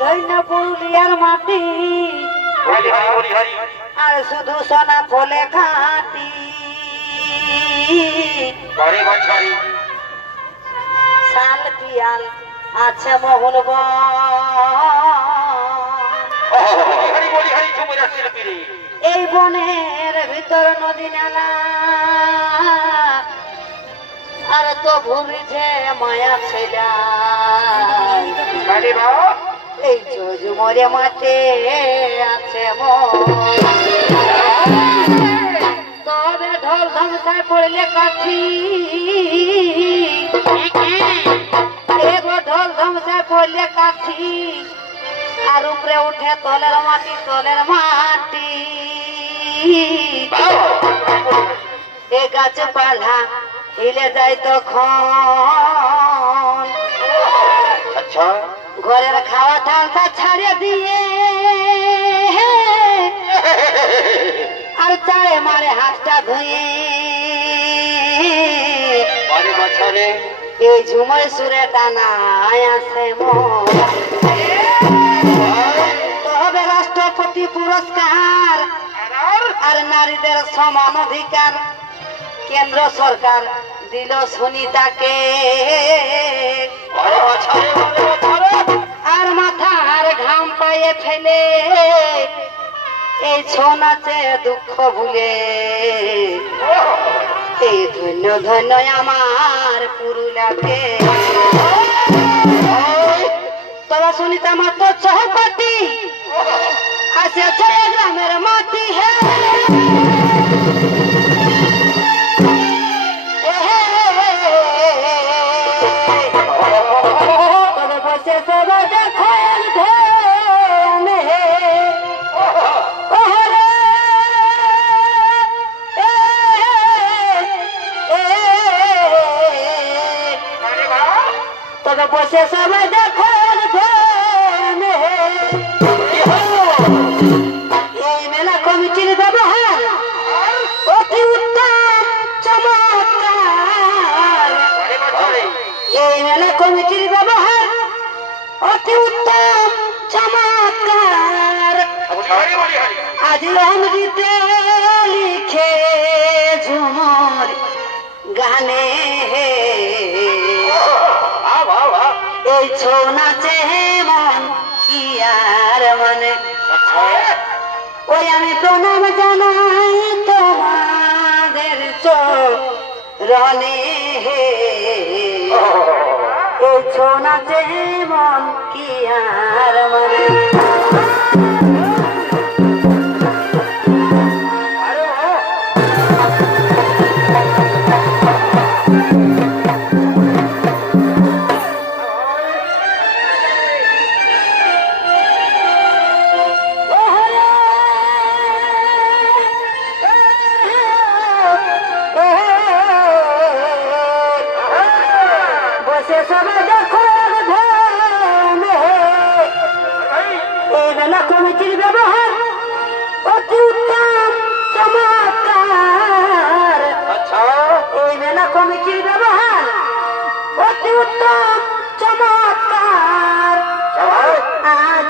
ধন্য পুরুলিয়ার মাটি। আর শুধু সোনা ফলে খাটি। শাল পিয়াল আছে পিরে এই বনের ভিতর নদী নালা। আর তো ভুলিছে মায়া ছেলা। এই মরে মাঠে আছে তবে ঢোল ধ্বংসায় পড়লে কাঠি। এগো ঢোল ধ্বংসায় পড়লে কাঠি। আর উপরে উঠে তলের মাটি তলের মাটি। এ গাছ পালা, হিলে যায় তখন। আচ্ছা। ঘরের খাওয়া থালটা ছাড়ে দিয়ে আর চারে মারে হাতটা ধুয়ে। বছরে এই ঝুমর সুরে টানা আছে তবে রাষ্ট্রপতি পুরস্কার আর নারীদের সমান অধিকার কেন্দ্র সরকার দিল সুনিতাকে। পরে বছরে আর ঘাম পায়ে ফেলে। এই ছৌ নাচে দুঃখ ভুলে। এই ধন্য ধন্য আমার পুরুলাকে তবে সুনিতা মাত্র চৌপাটি আসে জয় গ্রামের মাটি হে। তবে বসে সবাই দেখো এই মেলা কমিটির ব্যবহার অতি উত্তম, চমৎকার। এই মেলা কমিটির ব্যবহার অতি উত্তম, চমৎকার। আজ অমৃতে লিখে ঝুমর গানে হে। এই ছৌ নাচে মন, কি আর মনে? ওই আমি প্রণাম জানাই তোমাদের চরণে। হে এই ছৌ নাচে মন, কি আরে কমিটির ব্যবহার। অতি উত্তম চমৎকার এই মেলা কমিটির ব্যবহার। অতি উত্তম চমৎকার হ্যাঁ, হ্যাঁ। আজ